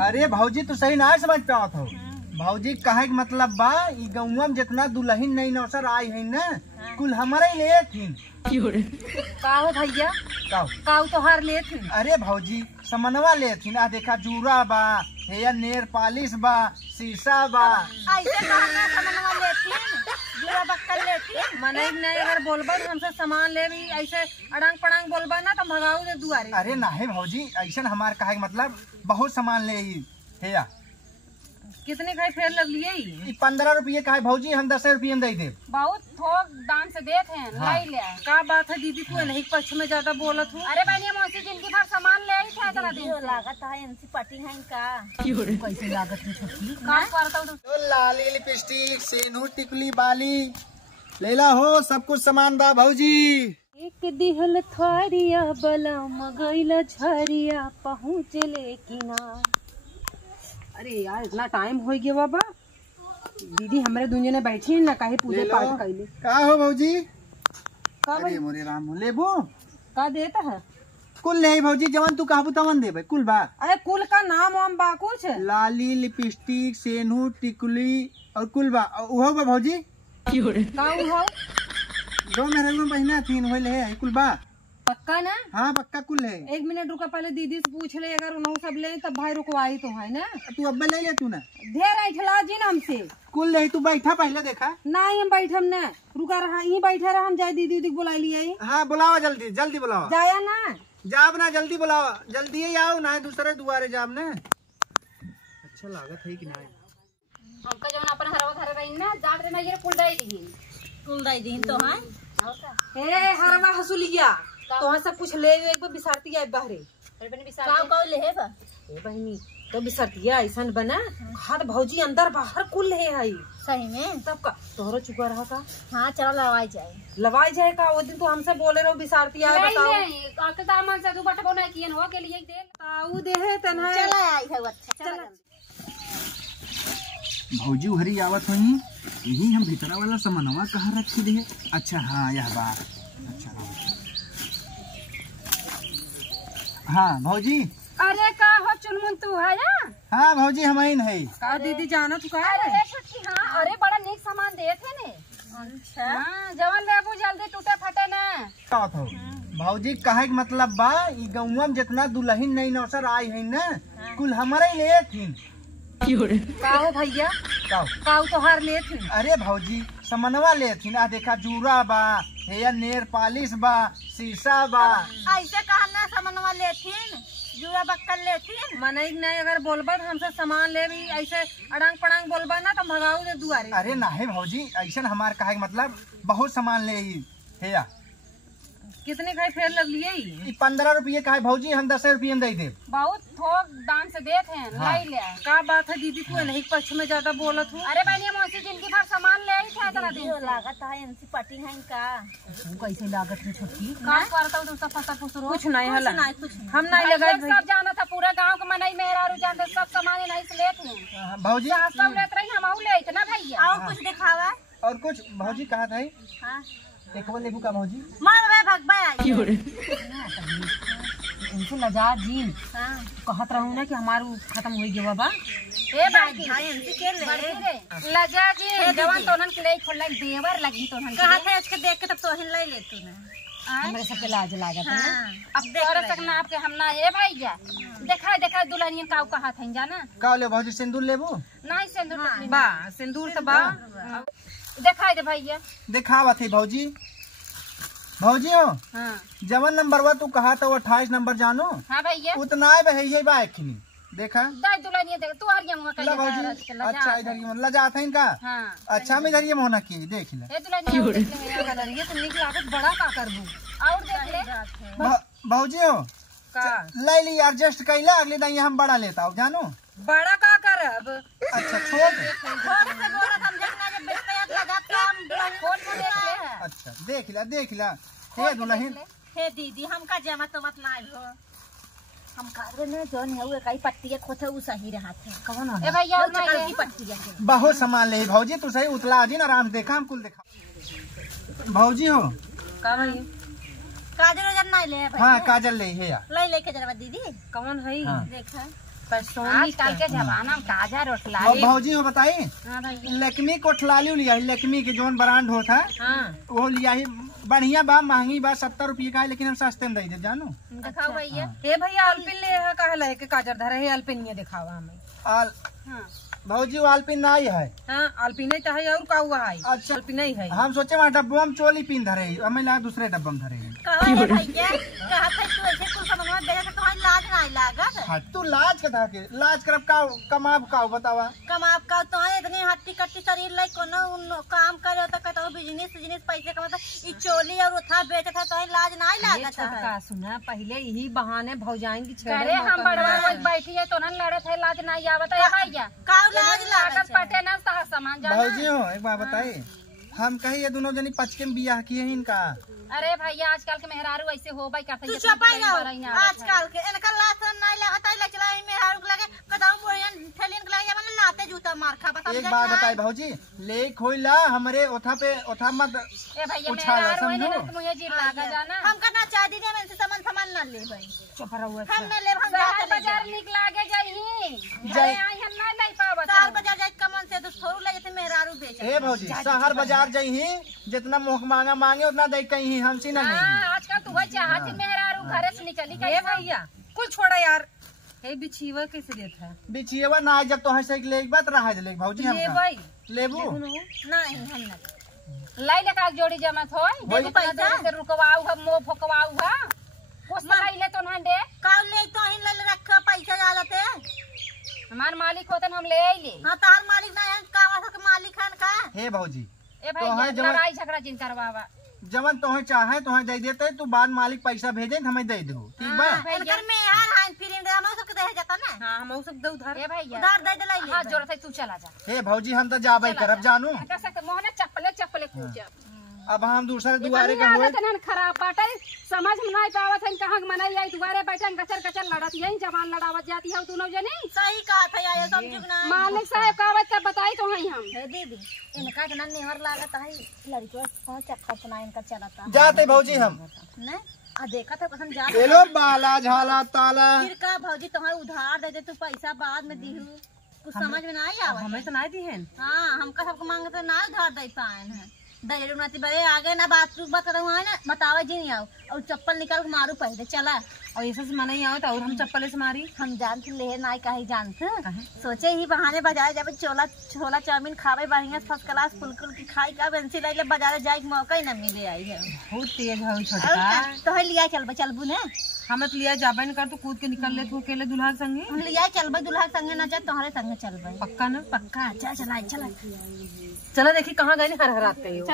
अरे भौजी तू सही ना समझ पावत हो। भौजी कहे के मतलब बा ई गौवा में जितना दुल्हन नई नौसर आई है ना कुल हमारा ही ले थीन। का हो भैया काऊ तोहार ले थी। अरे भौजी समनवा ले थीन। आ देखा जूरा बा हेयर नेर पॉलिश बा शीशा बा। ऐसे कहना समनवा ले थी जूरा बक्कल ले थी मने नहीं अगर बोलबा हमसे सामान ले भी ऐसे अड़ंग पड़ंग बोलबा ना तो भगाऊ दे दुआरे। अरे नहीं भौजी ऐसा हमार कहे के मतलब बहुत सामान ले हेया। कितने का फेर लग लिए 15 रुपये का है भौजी हम 10 रुपये में दे दे। बहुत थोक दाम से देते हैं। हाँ। ले ले का बात है दीदी तू नहीं पक्ष में ज्यादा बोलत हूँ। अरे बहनी मौसी जिनकी भर सामान ले आई था इतना दिन लागत है इनसी पटी है इनका कैसे लागत है छोटी काम करता हूँ तो लाली लिपस्टिक सेनूर टिकुली बाली लेला हो सब कुछ सामान बा भौजी। एक दिहल थारिया बला मगैला झरिया पहुँच ले किनार। अरे यार इतना टाइम हो गया बाबा दीदी हमारे दुनिया में बैठी है ना काहे पूजे पाठ कैले का हो भौजी। का अरे मोरे राम लेबो का देता है कुल नहीं भौजी जवन तू कहबू तवन देबे कुल बा। अरे कुल का नाम वाम बा कुछ लाली लिपस्टिक सेनूर टिकुली और कुल बा उहो बा भौजी। का हो दो मेरे में बहना थीन होले है कुल बा पक्का ना। हाँ पक्का कुल है। 1 मिनट रुका पहले दीदी से पूछ ले अगर उन्होंने सब ले तब भाई रुकवाई तो है ना। तू अब्बे ले ले तू ना ढेर ऐठला जी ना हमसे कुल नहीं तू बैठा पहले देखा नहीं हम बैठम ना रुका रहा यही बैठे रहा हम जाए दीदी उदी बुला लिए। हाँ बुलावा जल्दी जल्दी बुलावा जाया ना जाब ना जल्दी बुलावा जल्दी ही आओ ना दूसरे दुआरे जाब ना। अच्छा लागत है कि ना हमका जवन अपन हरवा घर रही ना जाट रे मैं कुल दाई दी तो हां ए हरवा हसुलिया तो हां सब कुछ ले एक बार बिसारती है बहरे अरे बनी बिसार का ले है बा ए बहनी तो बिसारतिया ऐसन बना खाद भौजी अंदर बाहर कुल है हई सही में तब का तोहरो चुका रहा का। हां चलो लवाई जाए का वो दिन तो हमसे बोले रहो बिसारतिया बताओ आके दामन से दू बटबो ना कियन हो के लिए दे ताऊ दे है तन्हा चला आई है अच्छा चला भौजी हरी आवत हुई यही हम भीतरा वाला सामानवा कहाँ रखी दे। अच्छा हाँ यह बात अच्छा हाँ भौजी। अरे का हो चुनमुन तू है ना। हाँ भौजी हम ही है का दीदी जाना तू का अरे छोटी हाँ अरे बड़ा नीक सामान दे थे ने। अच्छा हाँ जवन लेबू जल्दी टूटे फटे ना बात हो। भौजी कहे के मतलब बा ई गौवा में जितना दुल्हन नई नौसर आई है ना कुल हमारा ही ले थीन। का हो भैया काऊ तोहार ले थी। अरे भौजी समनवा ले थीन। आ देखा जूरा बा हेयर नेर पॉलिश बा शीशा बा। ऐसे कहना समनवा ले थी जूरा बक्कल ले थी मने नहीं अगर बोलबा हमसे सामान ले भी ऐसे अड़ंग पड़ंग बोलबा ना तो भगाऊ दे दुआरे। अरे नहीं भौजी ऐसा हमार कहे के मतलब बहुत सामान ले हेया। कितने का फेर लग लिए 15 रुपये का है भौजी हम 10 रुपये में दे दे। बहुत थोक दाम से देते हैं। हाँ। ले ले का बात है दीदी तू नहीं पक्ष में ज्यादा बोलत हूँ। अरे बहनी मौसी जिनकी भर सामान ले आई था इतना दिन लागत है इनसी पटी है इनका कैसे लागत है छोटी काम करता हूँ तुम सब फसा कुछ नहीं हला हम नहीं लगा सब जाना था पूरा गाँव का मनाई मेहरा जानते सब सामान नहीं से लेते हैं भौजी सब लेते रही हम ले इतना भैया और कुछ दिखावा और कुछ भौजी कहा था एक वो लेबू का भौजी इनसे लजा जीन कहत रहूं ना कि हमारू खत्म हो गया बाबा ए बाकी लजा जी जवान तोहन के ले खोल देवर लगी तोहन कहत है इसके देख के तब तोहन ले ले तू ना हमरे सबके लाज लागत है अब देख तक ना आपके हम ना ए भैया देखा दुल्हनिया काऊ कहत है जाना का ले भौजी सिंदूर लेबू नहीं सिंदूर बा सिंदूर तो बा दिखाई दे भैया दिखावा थी भौजी। भौजी हो हाँ। जवन नंबर वा तू कहा था 28 नंबर जानो। हाँ भैया उतना है बा एखनी देखा दुल्हनिया देख तू हरिया मुंह का भौजी अच्छा इधर ही लजा था इनका। हाँ। अच्छा हम इधर ये मोहना की देख ले ए दुल्हनिया देख ले तो निक लागत बड़ा का करबू और देख ले भौजी हो का ले ली एडजस्ट कैला अगले दिन हम बड़ा लेता हूँ जानो बड़ा का करब। अच्छा छोड़ से बोलत हम जखना जब बेस्पयात लगात काम फोन में देख ले देख ला हे दुल्हन हे दीदी हमका जमत मत ना हो हम करबे ना जोन है वो कई पट्टी खोथे उ सही रहत है कौन है ए भैया चकल की पट्टी है बहुत सामान ले भौजी तू सही उतला जी ना आराम देखा हम कुल देखा भौजी हो का भैया काजल वजन नहीं ले भाई। हाँ काजल ले है ले लेके जरा दीदी कौन है देखा आजकल के जमाना में काजर और उठलाली। भौजी हो बताई हाँ भाई। लेकमी कोठलाली लिया है, लेकमी के जोन ब्रांड होता है हाँ वो लिया ही। बढ़िया बा, महंगी बा, 70 रुपये का है, लेकिन हम सस्ते में दे दे जानू। दिखाओ भैया। हे भैया अल्पिन ले कहला है के काजर धरे है अल्पिन ये दिखावा हमें। आल भौजी वो आलपिन नहीं है। हाँ अल्पिन तो है और का हुआ है। अच्छा अल्पिन ही है। हम सोचे वहाँ डब्बा में चोली पिन धरे, हमें लगा दूसरे डब्बा में धरे। कहा है भैया, कहा था तू ऐसे कुल समझवा देगा तो तुम्हारी लाज नहीं लागत। हाँ तू लाज कथा के लाज करब का कमाब का बतावा। कमाब का तुम्हारे इतनी हट्टी कट्टी शरीर लाई कोनो काम करे तो कहता हूँ बिजनेस पैसे कमाता। ई चोली और उठा बेचत है तो लाज नहीं लागत है। छोटका सुना पहले यही बहाने भौजाएं की छेड़े। अरे हम बड़वा बैठी है तो न लड़त है, लाज नहीं आवत है भैया। का लाज लागत पटे ना सामान जाना। भौजी हो एक बात बताई, हम कही ये दोनों जनी पचके में बियाह किए हैं इनका। अरे भैया आजकल के मेहरारू ऐसे हो भाई करते। तू चपाई जाओ आजकल के इनका लात नहीं लगता है चला मेहरारू के लगे कदाऊ बोरियन ठेलियन के लगे माने लाते जूता मार खा बता। एक बात बताई भौजी, ले खोइला हमरे ओथा पे ओथा मत ए भैया उछाला, मेहरारू है समझो। ना तो मुझे जीर लागा जाना। हम करना चाह दी मैं इनसे सामान न ले भाई। चुप रहो। हम न ले, हम शहर जाते बाजार निक लागे जाई जाई। आई हम ना ले पावत। शहर बाजार जाए कमन से तो थोड़ू ले जते मेहरारू बेच। ए भौजी शहर बाजार जही जितना मुख मांगा मांगे उतना दे कहीं हमसी ना नहीं। हां आजकल तू वही चाहती मेहरारू घरे से निकली हे कैसे भैया कुल छोड़ा यार। हे बिछीवा कैसे देता है? बिछिएवा ना जब तो हंसे ले एक बात रहा ले भौजी हम ले भाई लेबू नहीं हम न लाई ले का जोड़ी जमत होय। वही देखो पैसा से रुकवाऊ हम मो फकवाऊ हा कुछ लाई ले तो ना दे। काल ले तो हिन ले रख पैसा जालते। हमार मालिक होतन हम ले आइले। हां तार मालिक ना है का के मालिक हन का। हे भौजी ए तो है भाई जवन- लड़ाई झगड़ा जिन करवावा। जवन तोहे चाहे तोहे दे देते, तू बाद मालिक पैसा भेजे तो हमें दे दो, ठीक बा। इनकर मेहर हन फिर इन हम सब के दे जाता ना। हाँ हम सब दे उधार। ए भैया उधार दे दे ले। हां जरूरत है तू चला जा। हे भौजी हम तो जाबे करब जानू। कैसे के मोहने चप्पले कूद। अब हम दूसरे दुआरे के इतनी होए आदत है ना खराब बाटे, समझ में नहीं पावत है कहां मनाई आई दुआरे बैठन कचर कचर लड़त यही जवान लड़ावत जाती है तू न जनी। सही कहा था ये सब जुग ना। मालिक साहब कहवत तब बताई तो हई हम। हे दीदी इनका के ना नेहर लागत है लड़कियों कौन चक्कर सुना इनका चलता जाते भौजी हम ने आ देखा था पसंद जा। ले लो बाला झाला ताला। फिर का भौजी तुम्हारे उधार दे दे तू पैसा बाद में दीहू कुछ समझ में नहीं आवत। हमें तो नहीं दी है। हाँ हमका सबको मांगते ना उधार दे पाए हैं दे नाती बड़े आगे ना बात तू बता रहा है ना बतावा जी नहीं आओ और चप्पल निकाल के मारू पहले चला। और ऐसे से मना ही आवत और हम चप्पल से मारी। हम जानते ले ना कहीं जानते सोचे ही बहाने बाजार जब छोला चाउमीन खावे बढ़िया फर्स्ट क्लास फुलकुल की खाई का बेंसी ले बाजार जाए मौका ही ना मिले आई है। बहुत तेज है और छोटका। का? तो है लिया चलबू ने हमें तो लिया जाबे न कर तो कूद के निकल ले तू अकेले दुल्हा के संगे। हम लिया चलबे दुल्हा के संगे ना जाए तुम्हारे संगे चलबे पक्का ना? पक्का चला चला चला देखी कहाँ गए हर हराते हो।